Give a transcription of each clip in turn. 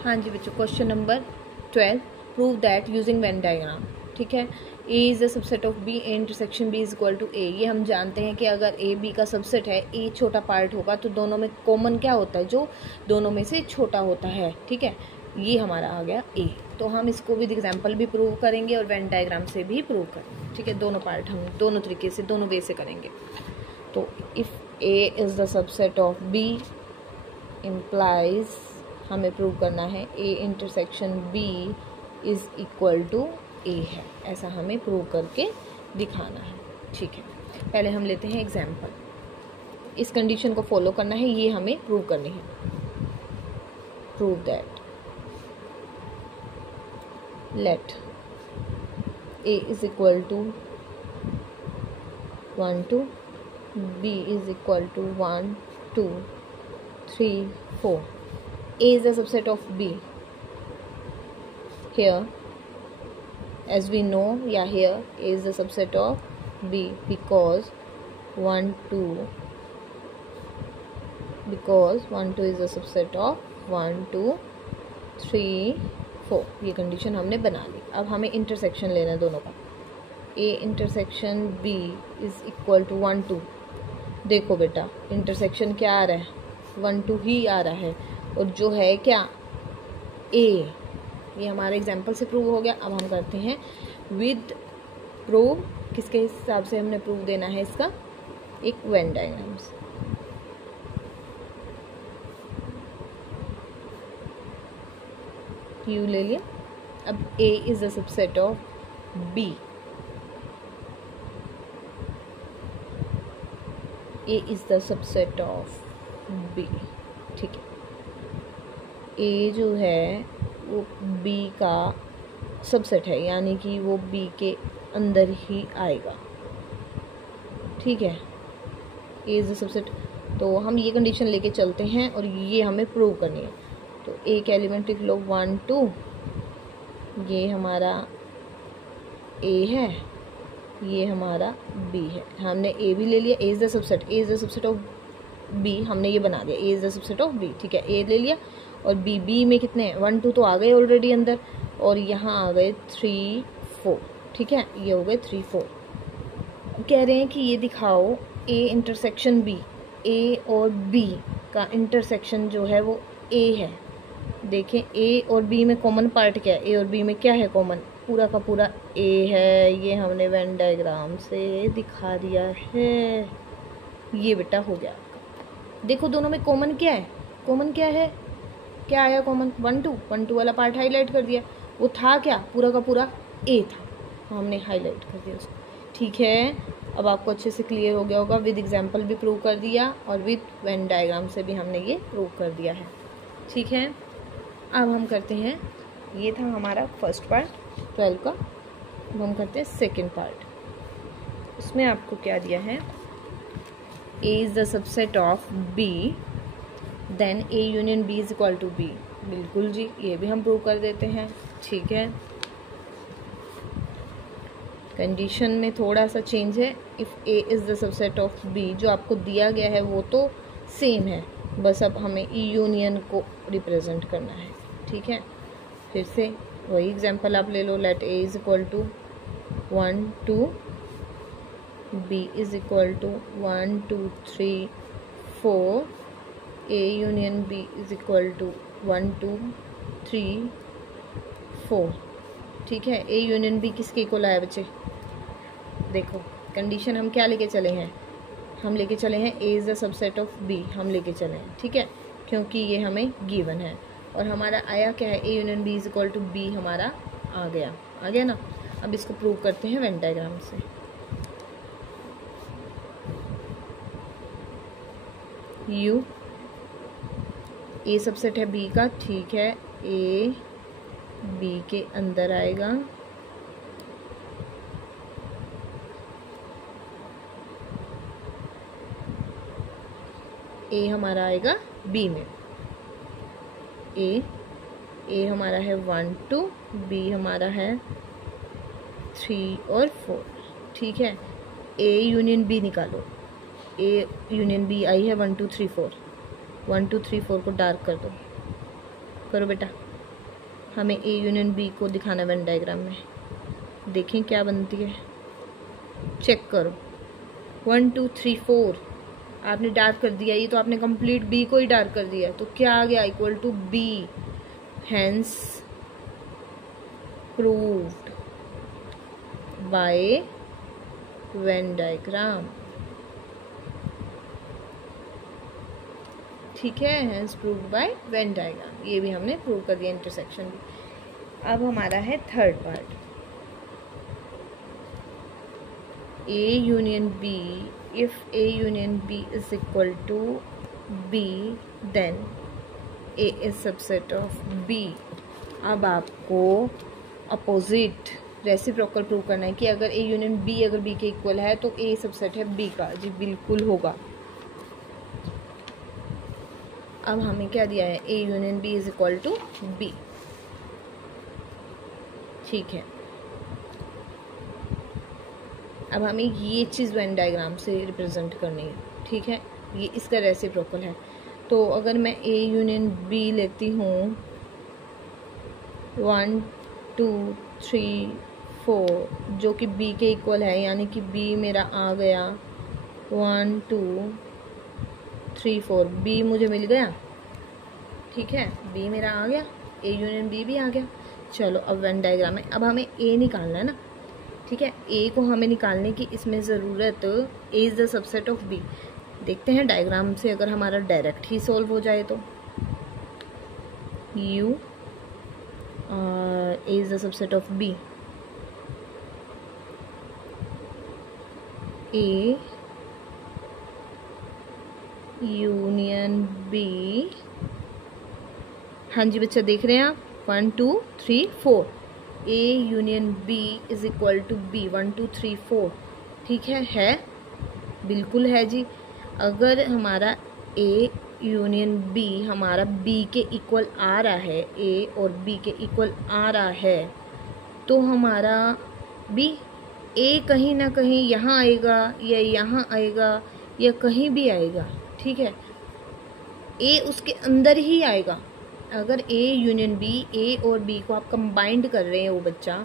हाँ जी बच्चों, question number 12, prove that using Venn diagram. ठीक है, A is the subset of B, A intersection B is equal to A. ये हम जानते हैं कि अगर ए बी का सबसेट है, ए छोटा पार्ट होगा तो दोनों में कॉमन क्या होता है, जो दोनों में से छोटा होता है। ठीक है, ये हमारा आ गया ए। तो हम इसको विद एग्जाम्पल भी प्रूव करेंगे और वेन डायग्राम से भी प्रूव करेंगे। ठीक है, दोनों पार्ट हम दोनों तरीके से, दोनों वे से करेंगे। तो if A is the subset of B implies, हमें प्रूव करना है A intersection B is equal to A है, ऐसा हमें प्रूव करके दिखाना है। ठीक है, पहले हम लेते हैं एग्जाम्पल। इस कंडीशन को फॉलो करना है, ये हमें प्रूव करनी है। Prove that let A is equal to 1 2, B is equal to 1 2 3 4। A is the subset of B. Here, as we know, here A is the subset of B because 1 2 is the subset of 1 2 3 4। ये condition हमने बना ली। अब हमें intersection लेना है दोनों का। A intersection B is equal to 1 2। देखो बेटा, इंटरसेक्शन क्या आ रहा है, 1 2 ही आ रहा है, और जो है क्या, ए। ये हमारे एग्जाम्पल से प्रूव हो गया। अब हम करते हैं विद प्रूव। किसके हिसाब से हमने प्रूव देना है इसका, एक वेन डायग्राम से। यू ले लिया। अब A is the subset of B, A is the subset of B. ठीक है, ए जो है वो बी का सबसेट है, यानी कि वो बी के अंदर ही आएगा। ठीक है, ए इज द सबसेट। तो हम ये कंडीशन लेके चलते हैं और ये हमें प्रूव करनी है। तो ए के एलिमेंट लिख लो 1 2, ये हमारा ए है, ये हमारा बी है। हमने ए भी ले लिया, A is the subset, A is the subset of B, हमने ये बना दिया, A is the subset of B. ठीक है, ए ले लिया, और बी में कितने हैं, 1 2 तो आ गए ऑलरेडी अंदर, और यहाँ आ गए 3 4। ठीक है, ये हो गए 3 4। कह रहे हैं कि ये दिखाओ ए इंटरसेक्शन बी, ए और बी का इंटरसेक्शन जो है वो ए है। देखें, ए और बी में कॉमन पार्ट क्या है, ए और बी में क्या है कॉमन, पूरा का पूरा ए है। ये हमने वेन डायग्राम से दिखा दिया है। ये बेटा हो गया आपका। देखो दोनों में कॉमन क्या है, कॉमन क्या है, क्या आया कॉमन, 1 2 वाला पार्ट हाईलाइट कर दिया। वो था क्या, पूरा का पूरा ए था, हमने हाईलाइट कर दिया उसको। ठीक है, अब आपको अच्छे से क्लियर हो गया होगा। विद एग्जाम्पल भी प्रूव कर दिया और विद वेन डायग्राम से भी हमने ये प्रूव कर दिया है। ठीक है, अब हम करते हैं, ये था हमारा फर्स्ट पार्ट 12 का। अब हम करते हैं सेकेंड पार्ट। उसमें आपको क्या दिया है, A is the subset of B, then A union B is equal to B. बिल्कुल जी, ये भी हम प्रूव कर देते हैं। ठीक है, कंडीशन में थोड़ा सा चेंज है। If A is the subset of b, जो आपको दिया गया है वो तो सेम है, बस अब हमें ई यूनियन को रिप्रेजेंट करना है। ठीक है, फिर से वही एग्जांपल आप ले लो। Let A is equal to 1 2, B is equal to 1 2 3 4, A union B is equal to 1 2 3 4। ठीक है, ए यूनियन बी किसके इक्वल आया बच्चे, देखो कंडीशन हम क्या लेके चले हैं, हम लेके चले हैं a is the subset of b, हम लेके चले हैं। ठीक है, क्योंकि ये हमें गिवन है, और हमारा आया क्या है, ए union B is equal to b हमारा आ गया ना। अब इसको प्रूव करते हैं वेन डायग्राम से। यू, ए सबसेट है बी का। ठीक है, ए बी के अंदर आएगा, ए हमारा आएगा बी में। ए हमारा है 1 2, बी हमारा है 3 और 4। ठीक है, ए यूनियन बी निकालो। ए यूनियन बी आई है 1 2 3 4। 1 2 3 4 को डार्क कर दो, करो बेटा। हमें ए यूनियन बी को दिखाना वेन डायग्राम में। देखें क्या बनती है, चेक करो। 1 2 3 4 आपने डार्क कर दिया, ये तो आपने कंप्लीट बी को ही डार्क कर दिया, तो क्या आ गया, equal to b, hence proved by Venn diagram. ठीक है, hence proved by Venn diagram, ये भी हमने प्रूव कर दिया, इंटरसेक्शन भी। अब हमारा है third part, A union B, if A union B is equal to B, then A is subset of B। अब आपको अपोजिट रेसिप्रोकल प्रूव करना है कि अगर A यूनियन B अगर B के इक्वल है तो A सबसेट है B का। जी बिल्कुल होगा। अब हमें क्या दिया है, A union B is equal to B। ठीक है, अब हमें ये चीज़ वेन डायग्राम से रिप्रेजेंट करनी है। ठीक है, ये इसका रेसिप्रोकल है। तो अगर मैं ए यूनियन बी लेती हूँ 1 2 3 4 जो कि बी के इक्वल है, यानी कि बी मेरा आ गया 1 2 3 4, बी मुझे मिल गया। ठीक है, बी मेरा आ गया, ए यूनियन बी भी आ गया। चलो अब वेन डायग्राम में अब हमें ए निकालना है ना। ठीक है, ए को हमें निकालने की इसमें ज़रूरत, a is the subset of b. देखते हैं डायग्राम से अगर हमारा डायरेक्ट ही सॉल्व हो जाए तो। U a is the subset of B, a union b. हाँ जी बच्चा, देख रहे हैं आप, 1 2 3 4, A union B is equal to B, 1 2 3 4। ठीक है, बिल्कुल है जी। अगर हमारा A यूनियन B हमारा B के इक्वल आ रहा है, A और B के इक्वल आ रहा है, तो हमारा B A कहीं ना कहीं यहाँ आएगा या यहाँ आएगा या कहीं भी आएगा। ठीक है, A उसके अंदर ही आएगा। अगर A यूनियन B, A और B को आप कंबाइंड कर रहे हैं वो बच्चा,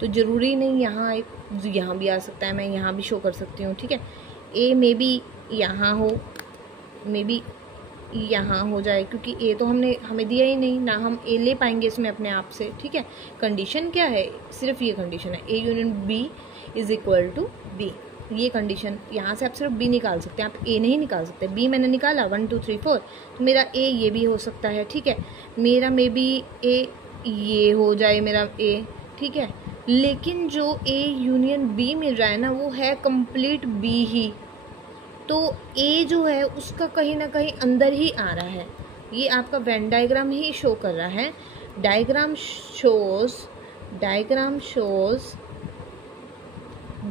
तो ज़रूरी नहीं यहाँ आए, यहाँ भी आ सकता है, मैं यहाँ भी शो कर सकती हूँ। ठीक है, A मे बी यहाँ हो, मे बी यहाँ हो जाए, क्योंकि A तो हमें दिया ही नहीं ना, हम A ले पाएंगे इसमें अपने आप से। ठीक है, कंडीशन क्या है, सिर्फ ये कंडीशन है, A union B is equal to B। ये कंडीशन, यहाँ से आप सिर्फ B निकाल सकते हैं, आप A नहीं निकाल सकते। B मैंने निकाला 1 2 3 4, तो मेरा A ये भी हो सकता है। ठीक है, मेरा मे बी A ये हो जाए मेरा A। ठीक है, लेकिन जो A यूनियन B मिल रहा है ना, वो है कंप्लीट B ही, तो A जो है उसका कहीं ना कहीं अंदर ही आ रहा है। ये आपका वेन डायग्राम ही शो कर रहा है। Diagram shows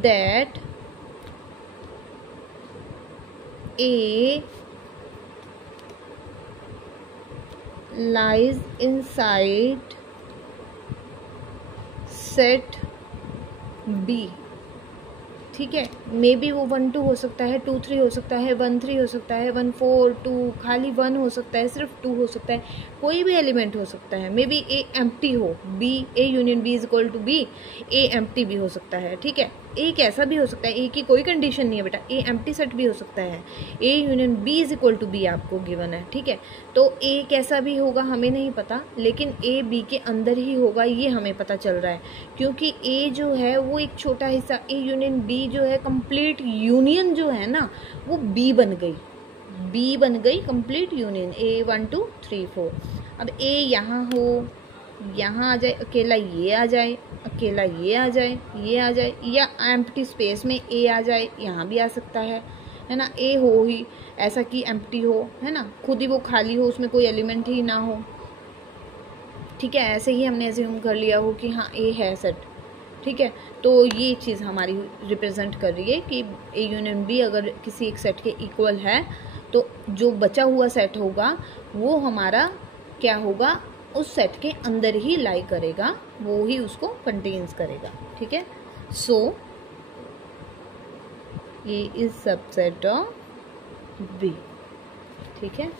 that A lies inside set B। ठीक है, मे बी वो 1 2 हो सकता है, 2 3 हो सकता है, 1 3 हो सकता है, 1 4 2, खाली 1 हो सकता है, सिर्फ 2 हो सकता है, कोई भी एलिमेंट हो सकता है। मे बी ए एम्प्टी हो, B A union B is equal to B, A empty भी हो सकता है। ठीक है, ए कैसा भी हो सकता है, ए की कोई कंडीशन नहीं है बेटा, ए एम्प्टी सेट भी हो सकता है। ए union B is equal to B आपको गिवन है। ठीक है, तो ए कैसा भी होगा हमें नहीं पता, लेकिन ए B के अंदर ही होगा ये हमें पता चल रहा है, क्योंकि ए जो है वो एक छोटा हिस्सा, ए यूनियन B जो है कंप्लीट यूनियन जो है ना, वो B बन गई कंप्लीट यूनियन। A 1 2 3 4, अब A यहाँ हो, यहाँ आ जाए, अकेला ये आ जाए, अकेला ये आ जाए, ये आ जाए, या एम्प्टी स्पेस में A आ जाए, यहाँ भी आ सकता है ना। A हो ही ऐसा कि एम्प्टी हो, है ना, खुद ही वो खाली हो, उसमें कोई एलिमेंट ही ना हो। ठीक है, ऐसे ही हमने एज्यूम कर लिया हो कि हाँ A है सेट। ठीक है, तो ये चीज़ हमारी रिप्रेजेंट कर रही है कि A यूनियन B अगर किसी एक सेट के इक्वल है, तो जो बचा हुआ सेट होगा वो हमारा क्या होगा, उस सेट के अंदर ही लाई करेगा, वो ही उसको कंटेन्स करेगा। ठीक है, सो ये इज सबसेट ऑफ B। ठीक है।